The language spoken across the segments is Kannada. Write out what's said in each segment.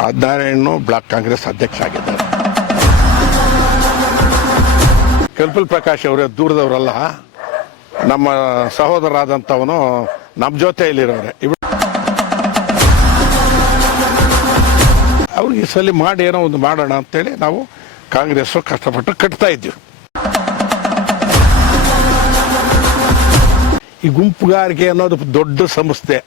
ನಾರಾಯಣ ಬ್ಲಾಕ್ ಕಾಂಗ್ರೆಸ್ ಅಧ್ಯಕ್ಷ ಆಗಿದ್ದಾರೆ. ಕಲ್ಪಲ್ ಪ್ರಕಾಶ್ ಅವರೇ ದೂರದವರಲ್ಲ, ನಮ್ಮ ಸಹೋದರರಾದಂಥವನು ನಮ್ಮ ಜೊತೆಯಲ್ಲಿರೋರೆ. ಅವ್ರಿಗೆ ಈ ಸಲ ಮಾಡಿ ಏನೋ ಒಂದು ಮಾಡೋಣ ಅಂತೇಳಿ ನಾವು ಕಾಂಗ್ರೆಸ್ ಕಷ್ಟಪಟ್ಟು ಕಟ್ತಾ ಇದ್ದೀವಿ. ಈ ಗುಂಪುಗಾರಿಕೆ ಅನ್ನೋದು ದೊಡ್ಡ ಸಂಸ್ಥೆ.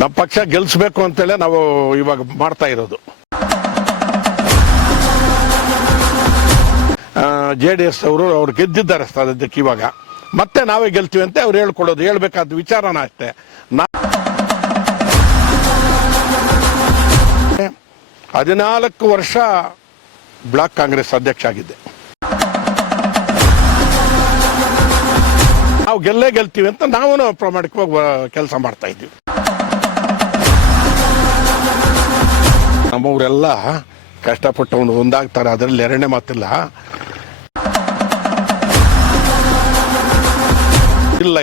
ನಮ್ಮ ಪಕ್ಷ ಗೆಲ್ಲಿಸ್ಬೇಕು ಅಂತೇಳಿ ನಾವು ಇವಾಗ ಮಾಡ್ತಾ ಇರೋದು. JDS ಅವರು ಗೆದ್ದಿದ್ದಾರೆ ಸದ್ಯಕ್ಕೆ. ಇವಾಗ ಮತ್ತೆ ನಾವೇ ಗೆಲ್ತೀವಿ ಅಂತ ಅವ್ರು ಹೇಳ್ಕೊಡೋದು, ಹೇಳ್ಬೇಕಾದ ವಿಚಾರನ ಅಷ್ಟೇ. 14 ವರ್ಷ ಬ್ಲಾಕ್ ಕಾಂಗ್ರೆಸ್ ಅಧ್ಯಕ್ಷ ಆಗಿದ್ದೆ. ನಾವು ಗೆಲ್ತೀವಿ ಅಂತ ನಾವು ಪ್ರಾಮಾಣಿಕವಾಗಿ ಕೆಲಸ ಮಾಡ್ತಾ ಇದ್ದೀವಿ. ನಮ್ಮವರೆಲ್ಲ ಕಷ್ಟಪಟ್ಟು ಒಂದಾಗ್ತಾರೆ, ಅದರಲ್ಲಿ ಎರಡನೇ ಮಾತಿಲ್ಲ.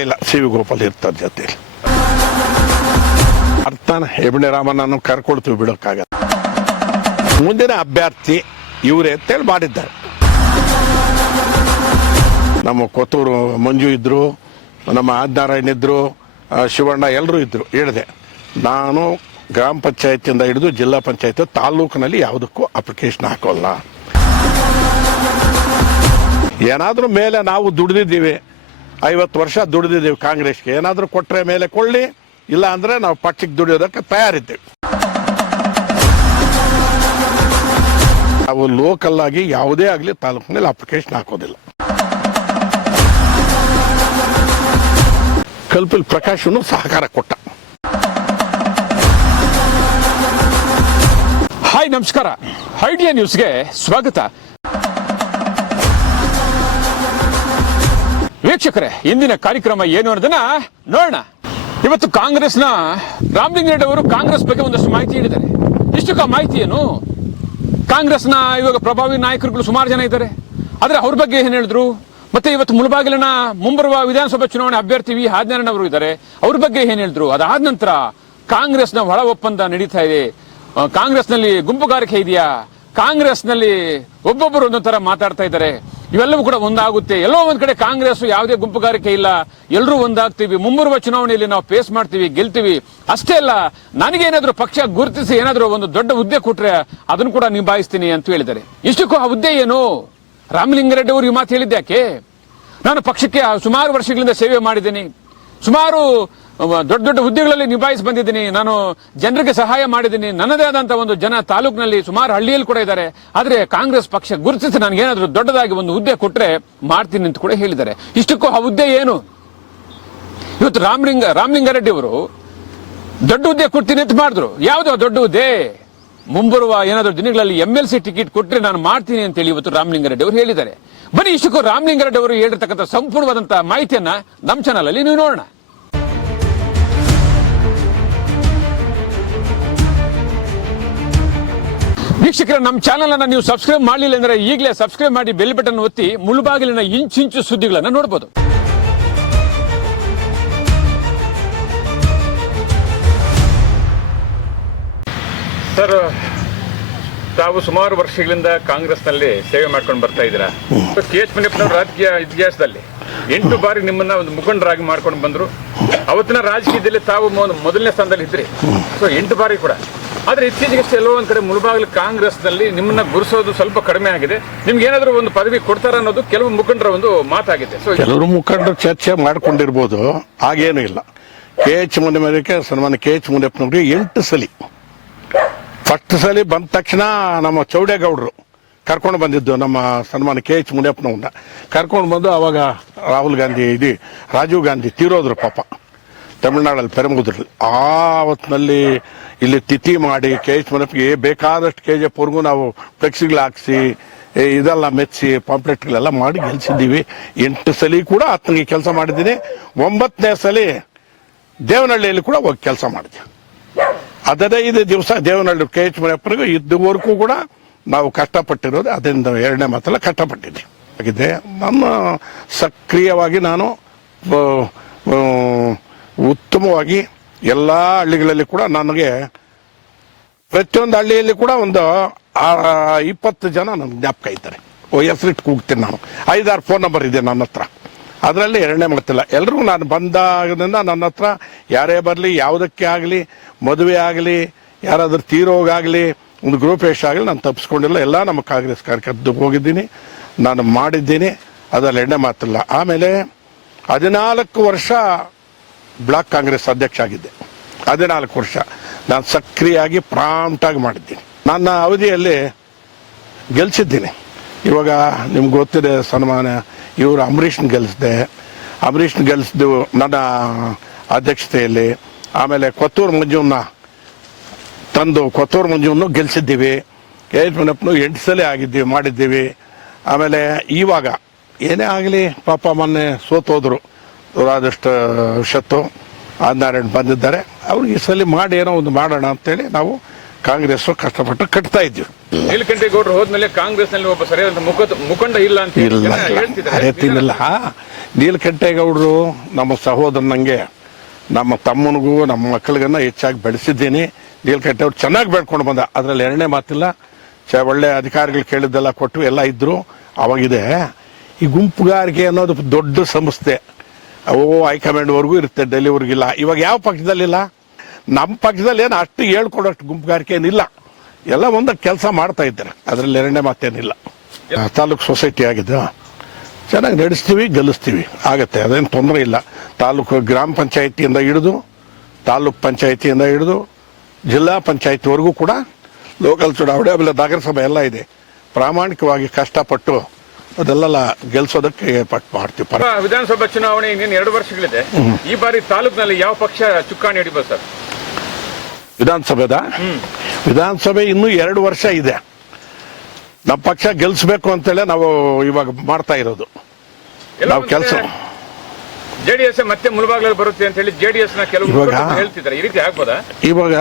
ಇಲ್ಲ ಸಿ ವಿ ಗೋಪಾಲ್ ಇರ್ತಾರೆ ಜೊತೆ. ಅರ್ಥನ ಹೆಬ್ಣೆ ರಾಮನನ್ನು ಕರ್ಕೊಳ್ತೀವಿ, ಬಿಡೋಕ್ಕಾಗಲ್ಲ. ಮುಂದಿನ ಅಭ್ಯರ್ಥಿ ಇವರೇ ಅಂತೇಳಿ ಮಾಡಿದ್ದಾರೆ. ನಮ್ಮ ಕೊತ್ತೂರು ಮಂಜು ಇದ್ರು, ನಮ್ಮ ನಾರಾಯಣ ಇದ್ರು, ಶಿವಣ್ಣ ಎಲ್ಲರೂ ಇದ್ರು. ಹೇಳಿದೆ, ನಾನು ಗ್ರಾಮ ಪಂಚಾಯತಿಯಿಂದ ಹಿಡಿದು ಜಿಲ್ಲಾ ಪಂಚಾಯತ್ ತಾಲೂಕಿನಲ್ಲಿ ಯಾವುದಕ್ಕೂ ಅಪ್ಲಿಕೇಶನ್ ಹಾಕೋಲ್ಲ. ಏನಾದರೂ ಮೇಲೆ ನಾವು ದುಡಿದಿದ್ದೀವಿ, 50 ವರ್ಷ ದುಡಿದಿದ್ದೀವಿ ಕಾಂಗ್ರೆಸ್ಗೆ. ಏನಾದರೂ ಕೊಟ್ಟರೆ ಮೇಲೆ ಕೊಳ್ಳಿ, ಇಲ್ಲ ಅಂದರೆ ನಾವು ಪಕ್ಷಕ್ಕೆ ದುಡಿಯೋದಕ್ಕೆ ತಯಾರಿದ್ದೇವೆ. ನಾವು ಲೋಕಲ್ ಆಗಿ ಯಾವುದೇ ಆಗಲಿ ತಾಲೂಕಿನಲ್ಲಿ ಅಪ್ಲಿಕೇಶನ್ ಹಾಕೋದಿಲ್ಲ. ಕಲ್ಪಲ್ ಪ್ರಕಾಶನು ಸಹಕಾರ ಕೊಟ್ಟ. ಹಾಯ್, ನಮಸ್ಕಾರ. ಐಡಿಯಾ ನ್ಯೂಸ್ಗೆ ಸ್ವಾಗತ. ವೀಕ್ಷಕರೇ, ಇಂದಿನ ಕಾರ್ಯಕ್ರಮ ಏನು ಅನ್ನೋದನ್ನ ನೋಡೋಣ. ಇವತ್ತು ಕಾಂಗ್ರೆಸ್ನ ರಾಮಲಿಂಗಾರೆಡ್ಡಿ ಅವರು ಕಾಂಗ್ರೆಸ್ ಬಗ್ಗೆ ಒಂದಷ್ಟು ಮಾಹಿತಿ ಹೇಳಿದ್ದಾರೆ. ಇಷ್ಟು ಮಾಹಿತಿ ಏನು? ಕಾಂಗ್ರೆಸ್ನ ಇವಾಗ ಪ್ರಭಾವಿ ನಾಯಕರುಗಳು ಸುಮಾರು ಜನ ಇದ್ದಾರೆ, ಆದ್ರೆ ಅವ್ರ ಬಗ್ಗೆ ಏನ್ ಹೇಳಿದ್ರು? ಮತ್ತೆ ಇವತ್ತು ಮುಳಬಾಗಿಲಿನ ಮುಂಬರುವ ವಿಧಾನಸಭಾ ಚುನಾವಣೆ ಅಭ್ಯರ್ಥಿ ವಿ ಹಾದ್ನಾರಾಯಣ ಅವರು ಇದ್ದಾರೆ, ಅವ್ರ ಬಗ್ಗೆ ಏನ್ ಹೇಳಿದ್ರು? ಅದಾದ ನಂತರ ಕಾಂಗ್ರೆಸ್ನ ಒಳ ಒಪ್ಪಂದ ನಡೀತಾ ಇದೆ, ಕಾಂಗ್ರೆಸ್ನಲ್ಲಿ ಗುಂಪುಗಾರಿಕೆ ಇದೆಯಾ, ಕಾಂಗ್ರೆಸ್ನಲ್ಲಿ ಒಬ್ಬೊಬ್ಬರು ಒಂದೊಂದು ತರ ಮಾತಾಡ್ತಾ ಇದ್ದಾರೆ, ಇವೆಲ್ಲವೂ ಕೂಡ ಒಂದಾಗುತ್ತೆ. ಎಲ್ಲೋ ಒಂದ್ ಕಡೆ ಕಾಂಗ್ರೆಸ್ ಯಾವುದೇ ಗುಂಪುಗಾರಿಕೆ ಇಲ್ಲ, ಎಲ್ಲರೂ ಒಂದಾಗ್ತೀವಿ, ಮುಂಬರುವ ಚುನಾವಣೆಯಲ್ಲಿ ನಾವು ಫೇಸ್ ಮಾಡ್ತೀವಿ, ಗೆಲ್ತೀವಿ. ಅಷ್ಟೇ ಅಲ್ಲ, ನನಗೇನಾದ್ರೂ ಪಕ್ಷ ಗುರುತಿಸಿ ಏನಾದ್ರೂ ಒಂದು ದೊಡ್ಡ ಹುದ್ದೆ ಕೊಟ್ರೆ ಅದನ್ನು ಕೂಡ ನಿಭಾಯಿಸ್ತೀನಿ ಅಂತ ಹೇಳಿದ್ದಾರೆ. ಇಷ್ಟಕ್ಕೂ ಆ ಹುದ್ದೆ ಏನು? ರಾಮಲಿಂಗಾರೆಡ್ಡಿ ಅವರು ಈ ಮಾತು ಹೇಳಿದ್ಯಾಕೆ? ನಾನು ಪಕ್ಷಕ್ಕೆ ಸುಮಾರು ವರ್ಷಗಳಿಂದ ಸೇವೆ ಮಾಡಿದ್ದೀನಿ, ಸುಮಾರು ದೊಡ್ಡ ದೊಡ್ಡ ಹುದ್ದೆಗಳಲ್ಲಿ ನಿಭಾಯಿಸಿ ಬಂದಿದ್ದೀನಿ, ನಾನು ಜನರಿಗೆ ಸಹಾಯ ಮಾಡಿದ್ದೀನಿ, ನನ್ನದೇ ಆದಂತಹ ಒಂದು ಜನ ತಾಲೂಕಿನಲ್ಲಿ ಸುಮಾರು ಹಳ್ಳಿಯಲ್ಲಿ ಕೂಡ ಇದ್ದಾರೆ. ಆದ್ರೆ ಕಾಂಗ್ರೆಸ್ ಪಕ್ಷ ಗುರುತಿಸಿ ನನಗೇನಾದ್ರೂ ದೊಡ್ಡದಾಗಿ ಒಂದು ಹುದ್ದೆ ಕೊಟ್ರೆ ಮಾಡ್ತೀನಿ ಅಂತ ಕೂಡ ಹೇಳಿದ್ದಾರೆ. ಇಷ್ಟಕ್ಕೂ ಆ ಹುದ್ದೆ ಏನು? ಇವತ್ತು ರಾಮಲಿಂಗಾರೆಡ್ಡಿ ಅವರು ದೊಡ್ಡ ಹುದ್ದೆ ಕೊಡ್ತೀನಿ ಅಂತ ಮಾಡಿದ್ರು. ಯಾವ್ದು ದೊಡ್ಡ ಹುದ್ದೆ? ಮುಂಬರುವ ಏನಾದರೂ ದಿನಗಳಲ್ಲಿ MLC ಟಿಕೆಟ್ ಕೊಟ್ಟರೆ ನಾನು ಮಾಡ್ತೀನಿ ಅಂತ ಹೇಳಿ ಇವತ್ತು ರಾಮಲಿಂಗಾರೆಡ್ಡಿ ಅವರು ಹೇಳಿದ್ದಾರೆ. ಬನ್ನಿ, ಇಷ್ಟಕ್ಕೂ ರಾಮಲಿಂಗಾರೆಡ್ಡಿ ಅವರು ಹೇಳಿರ್ತಕ್ಕಂಥ ಸಂಪೂರ್ಣವಾದಂತಹ ಮಾಹಿತಿಯನ್ನ ನಮ್ಮ ಚಾನಲ್ ಅಲ್ಲಿ ನೀವು ನೋಡೋಣ. ವೀಕ್ಷಕರ, ನಮ್ಮ ಚಾನಲ್ ಅನ್ನ ನೀವು ಸಬ್ಸ್ಕ್ರೈಬ್ ಮಾಡಲಿಲ್ಲ ಅಂದ್ರೆ ಈಗಲೇ ಸಬ್ಸ್ಕ್ರೈಬ್ ಮಾಡಿ, ಬೆಲ್ ಬಟನ್ ಒತ್ತಿ ಮುಳುಬಾಗಿಲಿನ ಇಂಚಿಂಚು ಸುದ್ದಿಗಳನ್ನ ನೋಡಬಹುದು. ಸರ್, ತಾವು ಸುಮಾರು ವರ್ಷಗಳಿಂದ ಕಾಂಗ್ರೆಸ್ನಲ್ಲಿ ಸೇವೆ ಮಾಡ್ಕೊಂಡು ಬರ್ತಾ ಇದ್ದೀರಾ. KH ಮುನಿಯಪ್ಪನವರ ರಾಜಕೀಯ ಇತಿಹಾಸದಲ್ಲಿ 8 ಬಾರಿ ನಿಮ್ಮನ್ನ ಒಂದು ಮುಖಂಡರಾಗಿ ಮಾಡ್ಕೊಂಡು ಬಂದ್ರು. ಅವತ್ತಿನ ರಾಜಕೀಯದಲ್ಲಿ ತಾವು ಮೊದಲನೇ ಸ್ಥಾನದಲ್ಲಿ ಇದ್ರಿ. ಸೊ 8 ಬಾರಿ ಕೂಡ. ಆದ್ರೆ ಇತ್ತೀಚೆಗೆ ಎಲ್ಲೋ ಒಂದ್ ಕಡೆ ಮುಳಬಾಗಿಲು ಕಾಂಗ್ರೆಸ್ನಲ್ಲಿ ನಿಮ್ಮನ್ನ ಗುರುಸೋದು ಸ್ವಲ್ಪ ಕಡಿಮೆ ಆಗಿದೆ. ನಿಮ್ಗೆ ಏನಾದ್ರು ಒಂದು ಪದವಿ ಕೊಡ್ತಾರ ಅನ್ನೋದು ಕೆಲವು ಮುಖಂಡರ ಒಂದು ಮಾತಾಗಿದೆ. ಸೊ ಕೆಲವರು ಮುಖಂಡರು ಚರ್ಚೆ ಮಾಡ್ಕೊಂಡಿರ್ಬೋದು, ಹಾಗೇನು ಇಲ್ಲ. KH ಮುನಿಯಪ್ಪನವರಿಗೆ ಸನ್ಮಾನ KH ಮುನಿಯಪ್ಪನವರಿಗೆ 8 ಸಲ. ಫಸ್ಟ್ ಸಲ ಬಂದ ತಕ್ಷಣ ನಮ್ಮ ಚೌಡೇಗೌಡರು ಕರ್ಕೊಂಡು ಬಂದಿದ್ದು, ನಮ್ಮ ಸನ್ಮಾನ KH ಮುನಿಯಪ್ಪನವ್ರನ್ನ ಕರ್ಕೊಂಡು ಬಂದು, ಅವಾಗ ರಾಹುಲ್ ಗಾಂಧಿ ರಾಜೀವ್ ಗಾಂಧಿ ತೀರೋದ್ರು ಪಾಪ ತಮಿಳ್ನಾಡಲ್ಲಿ ಪೆರಂಬೂದ್ರಲ್ಲಿ. ಆ ಹೊತ್ತಿನಲ್ಲಿ ಇಲ್ಲಿ ತಿಥಿ ಮಾಡಿ KH ಮುನಿಯಪ್ಪಗೆ ಬೇಕಾದಷ್ಟು KGF ನಾವು ಫ್ಲೆಕ್ಸಿಗಳು ಹಾಕ್ಸಿ ಇದೆಲ್ಲ ಮೆಚ್ಚಿ ಪಾಂಪ್ಲೆಟ್ಗಳೆಲ್ಲ ಮಾಡಿ ಗೆಲ್ಸಿದ್ದೀವಿ. 8 ಸಲ ಕೂಡ ಆತನಿಗೆ ಕೆಲಸ ಮಾಡಿದ್ದೀನಿ. 9ನೇ ಸಲ ದೇವನಹಳ್ಳಿಯಲ್ಲಿ ಕೂಡ ಹೋಗಿ ಕೆಲಸ ಮಾಡಿದ್ವಿ. 15 ದಿವಸ ದೇವನಹಳ್ಳಿ KH ಮುನಿಯಪ್ಪನಿಗೂ ಇದುವರೆಗೂ ಕೂಡ ನಾವು ಕಷ್ಟಪಟ್ಟಿರೋದು. ಅದರಿಂದ 2ನೇ ಮಾತಲ್ಲ ಕಷ್ಟಪಟ್ಟಿದ್ದೆ. ನಮ್ಮ ಸಕ್ರಿಯವಾಗಿ ನಾನು ಉತ್ತಮವಾಗಿ ಎಲ್ಲ ಹಳ್ಳಿಗಳಲ್ಲಿ ಕೂಡ ನನಗೆ ಪ್ರತಿಯೊಂದು ಹಳ್ಳಿಯಲ್ಲಿ ಕೂಡ ಒಂದು 20 ಜನ ನನ್ನ ಜ್ಞಾಪಕ ಇದ್ದಾರೆ. ಹೆಸರಿಟ್ಟು ಕೂಗ್ತೀನಿ ನಾನು. 5-6 ಫೋನ್ ನಂಬರ್ ಇದೆ ನನ್ನ ಹತ್ರ. ಅದರಲ್ಲಿ ಎರಡನೇ ಮಾತಿಲ್ಲ. ಎಲ್ರಿಗೂ ನಾನು ಬಂದಾಗದಿಂದ ನನ್ನ ಹತ್ರ ಯಾರೇ ಬರಲಿ, ಯಾವುದಕ್ಕೆ ಆಗಲಿ, ಮದುವೆ ಆಗಲಿ, ಯಾರಾದ್ರೂ ತೀರೋಗಾಗಲಿ, ಒಂದು ಗೃಹಪ್ರವೇಶ ಆಗಲಿ, ನಾನು ತಪ್ಪಿಸ್ಕೊಂಡಿಲ್ಲ. ಎಲ್ಲ ನಮ್ಮ ಕಾಂಗ್ರೆಸ್ ಕಾರ್ಯಕರ್ತರಿಗೆ ಹೋಗಿದ್ದೀನಿ, ನಾನು ಮಾಡಿದ್ದೀನಿ. ಅದರಲ್ಲಿ ಎರಡನೇ ಮಾತಿಲ್ಲ. ಆಮೇಲೆ 14 ವರ್ಷ ಬ್ಲಾಕ್ ಕಾಂಗ್ರೆಸ್ ಅಧ್ಯಕ್ಷ ಆಗಿದ್ದೆ. 14 ವರ್ಷ ನಾನು ಸಕ್ರಿಯಾಗಿ ಪ್ರಾಂಪ್ಟಾಗಿ ಮಾಡಿದ್ದೀನಿ. ನನ್ನ ಅವಧಿಯಲ್ಲಿ ಗೆಲ್ಸಿದ್ದೀನಿ. ಇವಾಗ ನಿಮ್ಗೆ ಗೊತ್ತಿದೆ ಸನ್ಮಾನ ಇವರು ಅಂಬರೀಷ್ನ ಗೆಲ್ಲಿಸಿದ್ದು ನನ್ನ ಅಧ್ಯಕ್ಷತೆಯಲ್ಲಿ. ಆಮೇಲೆ ಕೊತ್ತೂರು ಮಂಜುವನ್ನ ತಂದು ಕೊತ್ತೂರು ಮಂಜುವನ್ನು ಗೆಲ್ಲಿಸಿದ್ದೀವಿ. ಯಜಮಾನಪ್ಪನು 8 ಸಲ ಮಾಡಿದ್ದೀವಿ. ಆಮೇಲೆ ಇವಾಗ ಏನೇ ಆಗಲಿ ಪಾಪ ಮೊನ್ನೆ ಸೋತೋದ್ರು, ದುರಾದೃಷ್ಟ ವಶತ್ತು ಆದಿನಾರಾಯಣ್ ಬಂದಿದ್ದಾರೆ. ಅವ್ರಿಗೆ ಈ ಸಲ ಮಾಡಿ ಏನೋ ಒಂದು ಮಾಡೋಣ ಅಂತೇಳಿ ನಾವು ಕಾಂಗ್ರೆಸ್ ಕಷ್ಟಪಟ್ಟು ಕಟ್ತಾ ಇದ್ದೀವಿ. ನೀಲಕಂಠೇಗೌಡರು ಹೋದ್ಮೇಲೆ ಕಾಂಗ್ರೆಸ್ ನಲ್ಲಿ ಒಬ್ಬ ಸರಿಯಾದ ಮುಖಂಡ ಇಲ್ಲ ಅಂತ ಹೇಳ್ತಿದ್ದಿಲ್ಲ. ನೀಲಕಂಠೇಗೌಡರು ನಮ್ಮ ಸಹೋದರನಂಗೆ, ನಮ್ಮ ತಮ್ಮನಿಗೂ ನಮ್ಮ ಮಕ್ಕಳಿಗನ್ನ ಹೆಚ್ಚಾಗಿ ಬೆಳೆಸಿದ್ದೀನಿ. ನೀಲಕಂಠೇಗೌಡರು ಚೆನ್ನಾಗಿ ಬೆಳ್ಕೊಂಡು ಬಂದ, ಅದರಲ್ಲಿ ಎರಡನೇ ಮಾತಿಲ್ಲ. ಒಳ್ಳೆ ಅಧಿಕಾರಿಗಳು ಕೇಳಿದ್ದೆಲ್ಲ ಕೊಟ್ಟು ಎಲ್ಲ ಇದ್ರು. ಅವಾಗಿದೆ ಈ ಗುಂಪುಗಾರಿಕೆ ಅನ್ನೋದು ದೊಡ್ಡ ಸಂಸ್ಥೆ. ಹೈಕಮಾಂಡ್ವರೆಗೂ ಇರುತ್ತೆ, ಡೆಲ್ಲಿವರೆಗಿಲ್ಲ. ಇವಾಗ ಯಾವ ಪಕ್ಷದಲ್ಲಿಲ್ಲ? ನಮ್ಮ ಪಕ್ಷದಲ್ಲಿ ಏನು ಅಷ್ಟು ಹೇಳ್ಕೊಡೋಷ್ಟು ಗುಂಪುಗಾರಿಕೆ ಏನಿಲ್ಲ. ಎಲ್ಲ ಒಂದು ಕೆಲಸ ಮಾಡ್ತಾ ಇದ್ದಾರೆ, ಅದರಲ್ಲಿ ಎರಡನೇ ಮಾತೇನಿಲ್ಲ. ತಾಲೂಕು ಸೊಸೈಟಿ ಆಗಿದೆ, ಚೆನ್ನಾಗಿ ನಡೆಸ್ತೀವಿ, ಗೆಲ್ಲಿಸ್ತೀವಿ, ಆಗತ್ತೆ, ಅದೇನು ತೊಂದರೆ ಇಲ್ಲ. ತಾಲೂಕು ಗ್ರಾಮ ಪಂಚಾಯಿತಿಯಿಂದ ಹಿಡಿದು ತಾಲೂಕ್ ಪಂಚಾಯಿತಿಯಿಂದ ಹಿಡಿದು ಜಿಲ್ಲಾ ಪಂಚಾಯಿತಿವರೆಗೂ ಕೂಡ ಲೋಕಲ್ ಚುನಾವಣೆ, ಆಮೇಲೆ ನಗರಸಭೆ ಎಲ್ಲ ಇದೆ. ಪ್ರಾಮಾಣಿಕವಾಗಿ ಕಷ್ಟಪಟ್ಟು ಅದೆಲ್ಲ ಗೆಲ್ಸೋದಕ್ಕೆ ಏರ್ಪಾಟ್ ಮಾಡ್ತೀವಿ. ವಿಧಾನಸಭಾ ಚುನಾವಣೆ ಇನ್ನೇನು 2 ವರ್ಷಗಳಿದೆ. ಈ ಬಾರಿ ತಾಲೂಕಿನಲ್ಲಿ ಯಾವ ಪಕ್ಷ ಚುಕ್ಕಾಣಿ ಹಿಡಿಬೋದು ಸರ್? ವಿಧಾನಸಭೆ ಇನ್ನೂ 2 ವರ್ಷ ಇದೆ. ನಮ್ಮ ಪಕ್ಷ ಗೆಲ್ಸ್ಬೇಕು ಅಂತೇಳಿ ನಾವು ಇವಾಗ ಮಾಡ್ತಾ ಇರೋದು. ನಾವು ಕೆಲಸ ಜೆಡಿಎಸ್ ಮತ್ತೆ ಮುಳುಬಾಗ್ಲಲ್ಲಿ ಬರುತ್ತೆ ಅಂತ ಹೇಳಿ ಜೆಡಿಎಸ್ ನ ಕೆಲವು ಹೇಳ್ತಿದ್ದಾರೆ. ಈ ರೀತಿ ಆಗ್ಬೋದಾ? ಇವಾಗ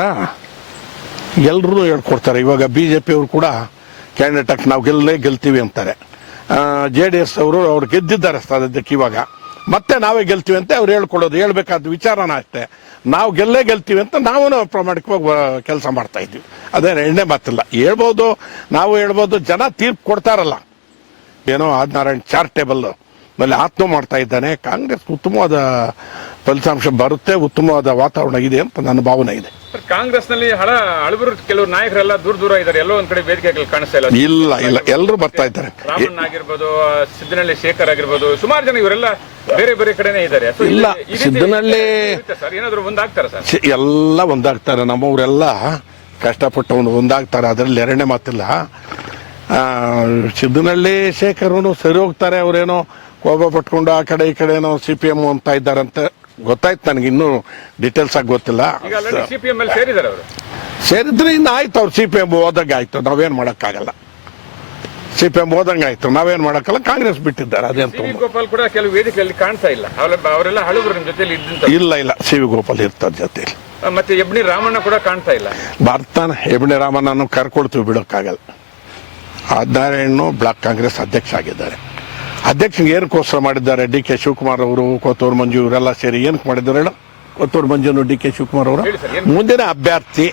ಎಲ್ರೂ ಹೇಳ್ಕೊಡ್ತಾರೆ. ಇವಾಗ ಬಿಜೆಪಿ ಅವರು ಕೂಡ ಕ್ಯಾಂಡಿಡೇಟ್ ಆಗಿ ನಾವು ಗೆಲ್ತೀವಿ ಅಂತಾರೆ. JDS ಅವ್ರು ಗೆದ್ದಿದ್ದಾರೆ ಸದ್ಯಕ್ಕೆ. ಇವಾಗ ಮತ್ತೆ ನಾವೇ ಗೆಲ್ತೀವಿ ಅಂತ ಅವ್ರು ಹೇಳ್ಕೊಡೋದು, ಹೇಳ್ಬೇಕಾದ ವಿಚಾರನ ಅಷ್ಟೇ. ನಾವು ಗೆಲ್ತೀವಿ ಅಂತ ನಾವು ಪ್ರಾಮಾಣಿಕವಾಗಿ ಕೆಲಸ ಮಾಡ್ತಾ ಇದ್ವಿ. ಅದೇನು ಎಣ್ಣೆ ಮಾತಿಲ್ಲ. ನಾವು ಹೇಳ್ಬೋದು, ಜನ ತೀರ್ಪು ಕೊಡ್ತಾರಲ್ಲ. ಏನೋ ಆದಿನಾರಾಯಣ್ ಚಾರಿಟೇಬಲ್ ನಲ್ಲಿ ಆತ್ಮ ಮಾಡ್ತಾ ಇದ್ದಾನೆ. ಕಾಂಗ್ರೆಸ್ ಉತ್ತಮವಾದ ಫಲಿತಾಂಶ ಬರುತ್ತೆ, ಉತ್ತಮವಾದ ವಾತಾವರಣ ಇದೆ ಅಂತ ನನ್ನ ಭಾವನೆ ಇದೆ. ಕಾಂಗ್ರೆಸ್ ನಲ್ಲಿ ಹಳಬರು ಕೆಲವು ನಾಯಕರೆಲ್ಲ ದೂರ ಇದ್ದಾರೆ. ಎಲ್ಲೋ ಒಂದ್ ಕಡೆ ವೇದಿಕೆಗಳು ಕಾಣಿಸ್ತಾ ಇಲ್ಲ. ಇಲ್ಲ, ಎಲ್ಲರೂ ಬರ್ತಾ ಇದ್ದಾರೆ. ರಾಮಣ್ಣ ಆಗಿರ್ಬೋದು, ಸಿದ್ದನಹಳ್ಳಿ ಶೇಖರ್ ಆಗಿರ್ಬೋದು, ಸುಮಾರು ಜನ ಇವರೆಲ್ಲ ಬೇರೆ ಕಡೆನೇ ಇದ್ದಾರೆ. ಇಲ್ಲ, ಸಿದ್ದನಹಳ್ಳಿ ಏನಾದ್ರು ಒಂದಾಗ್ತಾರ ಸರ್? ಎಲ್ಲ ಒಂದಾಗ್ತಾರೆ. ನಮ್ಮವರೆಲ್ಲ ಕಷ್ಟಪಟ್ಟು ಒಂದಾಗ್ತಾರೆ, ಅದರಲ್ಲಿ ಎರಡನೇ ಮಾತಿಲ್ಲ. ಸಿದ್ದನಹಳ್ಳಿ ಶೇಖರನು ಸರಿ ಹೋಗ್ತಾರೆ. ಅವರೇನೋ ಕೋಪ ಪಟ್ಕೊಂಡು ಆ ಕಡೆ ಈ ಕಡೆ ಏನೋ CPM ಅಂತ ಇದ್ದಾರಂತೆ ಗೊತ್ತಾಯ್ತು. ನನಗೆ ಇನ್ನೂ ಡೀಟೇಲ್ಸ್ ಆಗಿ ಗೊತ್ತಿಲ್ಲ. ಸೇರಿದ್ರೆ ಇನ್ನು ಆಯ್ತು, ಅವ್ರು CPM ಹೋದಂಗೆ ಆಯ್ತು. ನಾವೇನ್ ಮಾಡಕ್ಕಾಗಲ್ಲ. CPM ಹೋದಂಗೆ ಆಯ್ತು, ನಾವೇನ್ ಮಾಡಕ್ಕಲ್ಲ. ಕಾಂಗ್ರೆಸ್ ಬಿಟ್ಟಿದ್ದಾರೆ. ಅದೇಂತ ಗೋಪಾಲ್ ಕೂಡ ಕೆಲವು ವೇದಿಕೆಯಲ್ಲಿ ಕಾಣ್ತಾ ಇಲ್ಲ. ಅವರೆಲ್ಲ ಹಳುಬರ ಜೊತೆಲಿ ಇಲ್ಲ, CV ಗೋಪಾಲ್ ಇರ್ತಾರೆ ಜೊತೆಲಿ. ಮತ್ತೆ ಎಬ್ನಿ ರಾಮಣ್ಣ ಕೂಡ ಕಾಣ್ತಾ ಇಲ್ಲ. ಬರ್ತಾನೆ ಎಬ್ನಿ ರಾಮಣ್ಣನು ಕರ್ಕೊಳ್ತೀವಿ, ಬಿಡೋಕ್ಕಾಗಲ್ಲ. ಆದಿನಾರಾಯಣ್ ಬ್ಲಾಕ್ ಕಾಂಗ್ರೆಸ್ ಅಧ್ಯಕ್ಷ ಆಗಿದ್ದಾರೆ. ಅಧ್ಯಕ್ಷನಿಗೆ ಏನಕ್ಕೋಸ್ಕರ ಮಾಡಿದ್ದಾರೆ? DK ಶಿವಕುಮಾರ್ ಅವರು, ಕೊತ್ತೂರು ಮಂಜು ಇವರೆಲ್ಲ ಸೇರಿ ಏನಕ್ಕೆ ಮಾಡಿದ್ದಾರೆ ಹೇಳು? ಕೊತ್ತೂರು ಮಂಜುನು DK ಶಿವಕುಮಾರ್ ಅವರು ಮುಂದಿನ ಅಭ್ಯರ್ಥಿ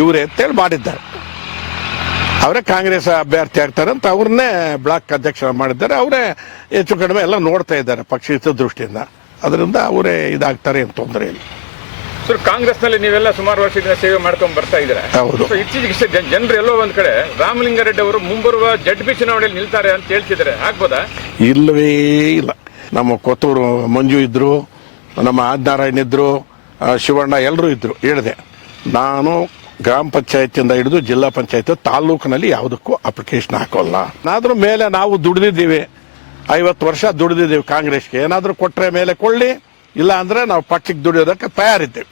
ಇವರೇ ಅಂತೇಳಿ ಮಾಡಿದ್ದಾರೆ. ಅವರೇ ಕಾಂಗ್ರೆಸ್ ಅಭ್ಯರ್ಥಿ ಆಗ್ತಾರೆ ಅಂತ ಅವ್ರನ್ನೇ ಬ್ಲಾಕ್ ಅಧ್ಯಕ್ಷ ಮಾಡಿದ್ದಾರೆ. ಅವರೇ ಹೆಚ್ಚು ಕಡಿಮೆ ಎಲ್ಲ ನೋಡ್ತಾ ಇದ್ದಾರೆ ಪಕ್ಷದ ದೃಷ್ಟಿಯಿಂದ. ಅದರಿಂದ ಅವರೇ ಇದಾಗ್ತಾರೆ, ಏನು ತೊಂದರೆ ಇಲ್ಲ. ಸರ್, ಕಾಂಗ್ರೆಸ್ ನಲ್ಲಿ ನೀವೆಲ್ಲ ಸುಮಾರು ವರ್ಷದಿಂದ ಸೇವೆ ಮಾಡ್ಕೊಂಡ್ ಬರ್ತಾ ಇದ್ದಾರೆ. ಹೌದು. ಇತ್ತೀಚೆಗೆ ಜನರು ಎಲ್ಲೋ ಒಂದ್ ಕಡೆ ರಾಮಲಿಂಗಾರೆಡ್ಡಿ ಅವರು ಮುಂಬರುವ ZP ಚುನಾವಣೆಯಲ್ಲಿ ನಿಲ್ತಾರೆ ಅಂತ ಹೇಳ್ತಿದ್ದಾರೆ. ಆಗ್ಬೋದಾ? ಇಲ್ಲವೇ ಇಲ್ಲ. ನಮ್ಮ ಕೊತ್ತೂರು ಮಂಜು ಇದ್ರು, ನಮ್ಮ ಆದಿನಾರಾಯಣ್ ಇದ್ರು, ಶಿವಣ್ಣ ಎಲ್ಲರೂ ಇದ್ರು. ಹೇಳಿದೆ, ನಾನು ಗ್ರಾಮ ಪಂಚಾಯತಿಯಿಂದ ಹಿಡಿದು ಜಿಲ್ಲಾ ಪಂಚಾಯತ್ ತಾಲೂಕಿನಲ್ಲಿ ಯಾವುದಕ್ಕೂ ಅಪ್ಲಿಕೇಶನ್ ಹಾಕೋಲ್ಲ. ಏನಾದ್ರೂ ಮೇಲೆ ನಾವು ದುಡಿದಿದ್ದೀವಿ, 50 ವರ್ಷ ದುಡಿದಿದ್ದೀವಿ ಕಾಂಗ್ರೆಸ್ಗೆ. ಏನಾದ್ರೂ ಕೊಟ್ರೆ ಮೇಲೆ ಕೊಳ್ಳಿ, ಇಲ್ಲ ಅಂದ್ರೆ ನಾವು ಪಕ್ಷಕ್ಕೆ ದುಡಿಯೋದಕ್ಕೆ ತಯಾರಿದ್ದೇವೆ.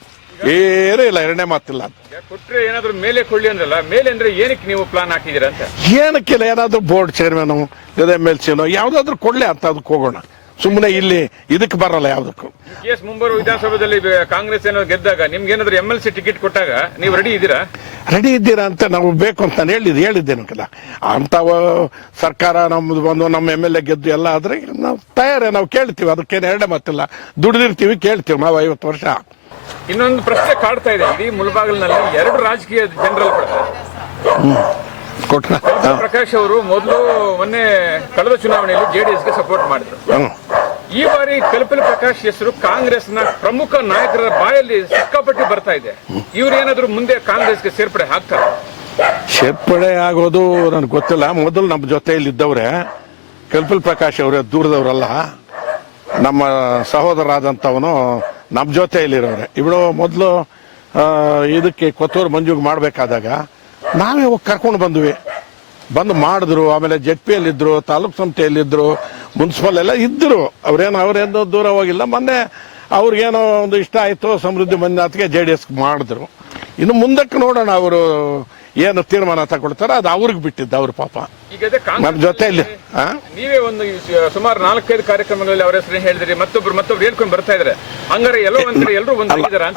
ಏನೂ ಇಲ್ಲ, ಎರಡನೇ ಮಾತಿಲ್ಲ. ಕೊಟ್ರೆ ಏನಾದ್ರು ಮೇಲೆ ಕೊಳ್ಳಿ ಅಂದ್ರಲ್ಲ, ಮೇಲೆ ಅಂದ್ರೆ ಏನಕ್ಕೆ ನೀವು ಪ್ಲಾನ್ ಹಾಕಿದ್ದೀರಾ ಅಂತ? ಏನಕ್ಕಿಲ್ಲ, ಏನಾದ್ರು ಬೋರ್ಡ್ ಚೇರ್ಮನ್, MLC ಯಾವ್ದಾದ್ರು ಕೊಡ್ಲಿ ಅಂತ ಅದಕ್ಕೆ ಹೋಗೋಣ. ಸುಮ್ಮನೆ ಇಲ್ಲಿ ಇದಕ್ಕೆ ಬರಲ್ಲ ಯಾವುದಕ್ಕೂ. ಮುಂಬರುವ ವಿಧಾನಸಭೆಯಲ್ಲಿ ಕಾಂಗ್ರೆಸ್ ಏನಾದ್ರು ಗೆದ್ದಾಗ ನಿಮ್ಗೆ ಏನಾದ್ರು MLC ಟಿಕೆಟ್ ಕೊಟ್ಟಾಗ ನೀವು ರೆಡಿ ಇದ್ದೀರಾ ಅಂತ ನಾವು ಬೇಕು ಅಂತ ನಾನು ಹೇಳಿದ್ದೇನಲ್ಲ. ಅಂತ ಸರ್ಕಾರ ನಮ್ದು ಬಂದು ನಮ್ಮ MLA ಗೆದ್ದು ಎಲ್ಲ ಆದ್ರೆ ನಾವು ತಯಾರೇ, ನಾವು ಕೇಳ್ತೀವಿ. ಅದಕ್ಕೇನು ಎರಡೇ ಮಾತಿಲ್ಲ. ದುಡಿದಿರ್ತೀವಿ, ಕೇಳ್ತೀವಿ. ನಾವು 50 ವರ್ಷ ಇನ್ನೊಂದು ಪ್ರಶ್ನೆ ಕಾಡ್ತಾ ಇದೆ. ಇಡೀ ಮುಳಬಾಗಿಲಿನಲ್ಲಿ 2 ರಾಜಕೀಯ ಜನರಲ್ ಕೂಡ ಕೊಟ್ರ ಪ್ರಕಾಶ್ ಅವರು ಮೊನ್ನೆ ಕಳೆದ ಚುನಾವಣೆಯಲ್ಲಿ ಜೆಡಿಎಸ್ಗೆ ಸಪೋರ್ಟ್ ಮಾಡಿದ್ರು. ಈ ಬಾರಿ ಕಲ್ಪಲ್ ಪ್ರಕಾಶ್ ಹೆಸರು ಕಾಂಗ್ರೆಸ್ನ ಪ್ರಮುಖ ನಾಯಕರ ಬಾಯಲ್ಲಿ ಸಿಕ್ಕಾಪಟ್ಟಿ ಬರ್ತಾ ಇದೆ. ಇವ್ರೇನಾದ್ರೂ ಮುಂದೆ ಕಾಂಗ್ರೆಸ್ಗೆ ಸೇರ್ಪಡೆ ಆಗ್ತಾರೆ? ಸೇರ್ಪಡೆ ಆಗೋದು ನನಗೆ ಗೊತ್ತಿಲ್ಲ. ಮೊದಲು ನಮ್ಮ ಜೊತೆಯಲ್ಲಿ ಇದ್ದವ್ರೆ ಕಲ್ಪಲ್ ಪ್ರಕಾಶ್ ಅವರೇ, ದೂರದವರಲ್ಲ, ನಮ್ಮ ಸಹೋದರ ಆದಂಥವನು ನಮ್ಮ ಜೊತೆಯಲ್ಲಿರೋರೆ. ಇವಳು ಮೊದಲು ಇದಕ್ಕೆ ಕೊತ್ತೂರು ಮಂಜುಗೆ ಮಾಡಬೇಕಾದಾಗ ನಾವೇ ಹೋಗಿ ಕರ್ಕೊಂಡು ಬಂದು ಮಾಡಿದ್ರು. ಆಮೇಲೆ ಜೆಡ್ಪಿಯಲ್ಲಿದ್ದರು, ತಾಲೂಕು ಸಂಸ್ಥೆಯಲ್ಲಿದ್ದರು, ಮುನ್ಸಿಪಲ್ ಎಲ್ಲ ಇದ್ದರು. ಅವರೇನೋ ದೂರ ಹೋಗಿಲ್ಲ. ಮೊನ್ನೆ ಅವ್ರಿಗೇನೋ ಒಂದು ಇಷ್ಟ ಆಯಿತು, ಸಮೃದ್ಧಿ ಮಂಜುನಾಥ್ಗೆ JDS ಮಾಡಿದ್ರು. ಇನ್ನು ಮುಂದಕ್ಕೆ ನೋಡೋಣ ಅವರು ಏನು ತೀರ್ಮಾನ ತಗೊಳ್ತಾರೆ, ಅದು ಅವ್ರಿಗೆ ಬಿಟ್ಟಿದ್ದು. ಅವ್ರ ಪಾಪ ನಮ್ಮ ಜೊತೆಯಲ್ಲಿ ನೀವೇ ಒಂದು ಸುಮಾರು 4-5 ಕಾರ್ಯಕ್ರಮಗಳಲ್ಲಿ ಅವರ ಹೆಸರು ಹೇಳಿದ್ರಿ, ಮತ್ತೊಬ್ರು ಹೇಳ್ಕೊಂಡು ಬರ್ತಾ ಇದ್ದಾರೆ. ಹಂಗಾರೆ ಎಲ್ಲೋ ಒಂದ್ರಿ ಎಲ್ಲರೂ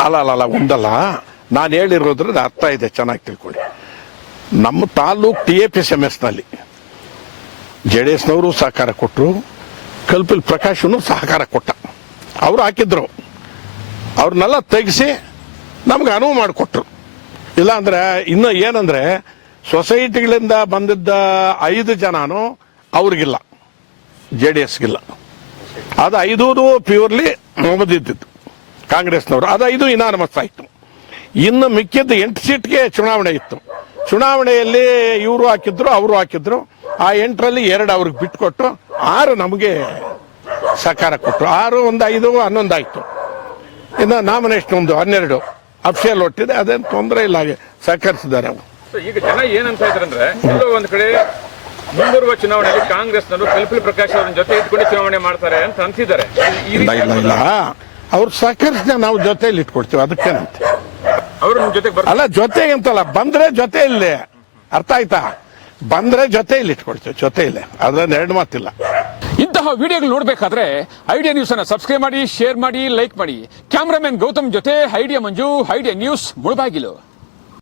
ಅಲ್ಲ ಒಂದಲ್ಲ. ನಾನು ಹೇಳಿರೋದ್ರ ಅರ್ಥ ಇದೆ, ಚೆನ್ನಾಗಿ ತಿಳ್ಕೊಳ್ಳಿ. ನಮ್ಮ ತಾಲೂಕ್ TAPSMS ನಲ್ಲಿ JDSನವರು ಸಹಕಾರ ಕೊಟ್ಟರು, ಕಲ್ಪಲ್ ಪ್ರಕಾಶನು ಸಹಕಾರ ಕೊಟ್ಟ. ಅವರು ಹಾಕಿದ್ರು, ಅವ್ರನ್ನೆಲ್ಲ ತೆಗೆಸಿ ನಮ್ಗೆ ಅನುವು ಮಾಡಿಕೊಟ್ರು. ಇಲ್ಲಾಂದ್ರೆ ಇನ್ನು ಏನಂದ್ರೆ ಸೊಸೈಟಿಗಳಿಂದ ಬಂದಿದ್ದ 5 ಜನನು ಅವ್ರಿಗಿಲ್ಲ, JDSಗಿಲ್ಲ. ಅದು 5 ಪ್ಯೂರ್ಲಿ ಮೊಹಮ್ಮದಿದ್ದು ಕಾಂಗ್ರೆಸ್ನವರು. ಅದು 5 ಇನಾನಮಸ್ ಆಯಿತು. ಇನ್ನು ಮಿಕ್ಕಿದ್ದು 8 ಸೀಟ್ಗೆ ಚುನಾವಣೆ ಇತ್ತು. ಚುನಾವಣೆಯಲ್ಲಿ ಇವರು ಹಾಕಿದ್ರು, ಅವರು ಹಾಕಿದ್ರು. ಆ 8ರಲ್ಲಿ 2 ಅವ್ರಿಗೆ ಬಿಟ್ಕೊಟ್ಟು 6 ನಮಗೆ ಸಹಕಾರ ಕೊಟ್ಟರು. 6, 1, 5, 11 ಆಯ್ತು. ಇನ್ನು ನಾಮಿನೇಷನ್ ಒಂದು 12 ಅಫಿಷಿಯಲ್ ಒಟ್ಟಿದೆ. ಅದೇನು ತೊಂದರೆ ಇಲ್ಲ, ಹಾಗೆ ಸಹಕರಿಸಿದ್ದಾರೆ ಅವರು. ಈಗ ಜನ ಏನಂತ ಇದ್ರಂದ್ರೆ, ಎಲ್ಲೋ ಒಂದ್ ಕಡೆ ಮುಂಬರುವ ಚುನಾವಣೆಯಲ್ಲಿ ಕಾಂಗ್ರೆಸ್ನವರು ಕಲ್ಪಲ್ ಪ್ರಕಾಶ್ ಅವ್ರ ಜೊತೆ ಇಟ್ಕೊಂಡು ಚುನಾವಣೆ ಮಾಡ್ತಾರೆ ಅಂತ ಅಂತಿದ್ದಾರೆ. ಇಲ್ಲ, ಅವ್ರು ಸಹಕರಿಸಿದ ನಾವು ಜೊತೆಯಲ್ಲಿ ಇಟ್ಕೊಡ್ತೀವಿ. ಅದಕ್ಕೇನಂತೆ ಅವರು ನಿಮ್ ಜೊತೆಗೆ ಅಲ್ಲ, ಜೊತೆಗೆ ಅಂತಲ್ಲ, ಬಂದ್ರೆ ಜೊತೆಯಲ್ಲಿ. ಅರ್ಥ ಆಯ್ತಾ? ಬಂದ್ರೆ ಜೊತೆಯಲ್ಲಿ ಇಟ್ಕೊಡ್ತೀವಿ, ಜೊತೆಯಲ್ಲಿ. ಅದ್ರಲ್ಲಿ 2 ಮಾತಿಲ್ಲ. ಇಂತಹ ವಿಡಿಯೋಗಳು ನೋಡಬೇಕಾದ್ರೆ ಐಡಿಯಾ ನ್ಯೂಸ್ ಅನ್ನ ಸಬ್ಸ್ಕ್ರೈಬ್ ಮಾಡಿ, ಶೇರ್ ಮಾಡಿ, ಲೈಕ್ ಮಾಡಿ. ಕ್ಯಾಮರಾಮನ್ ಗೌತಮ್ ಜೊತೆ ಐಡಿಯಾ ಮಂಜು, ಐಡಿಯಾ ನ್ಯೂಸ್ ಮುಳಬಾಗಿಲು.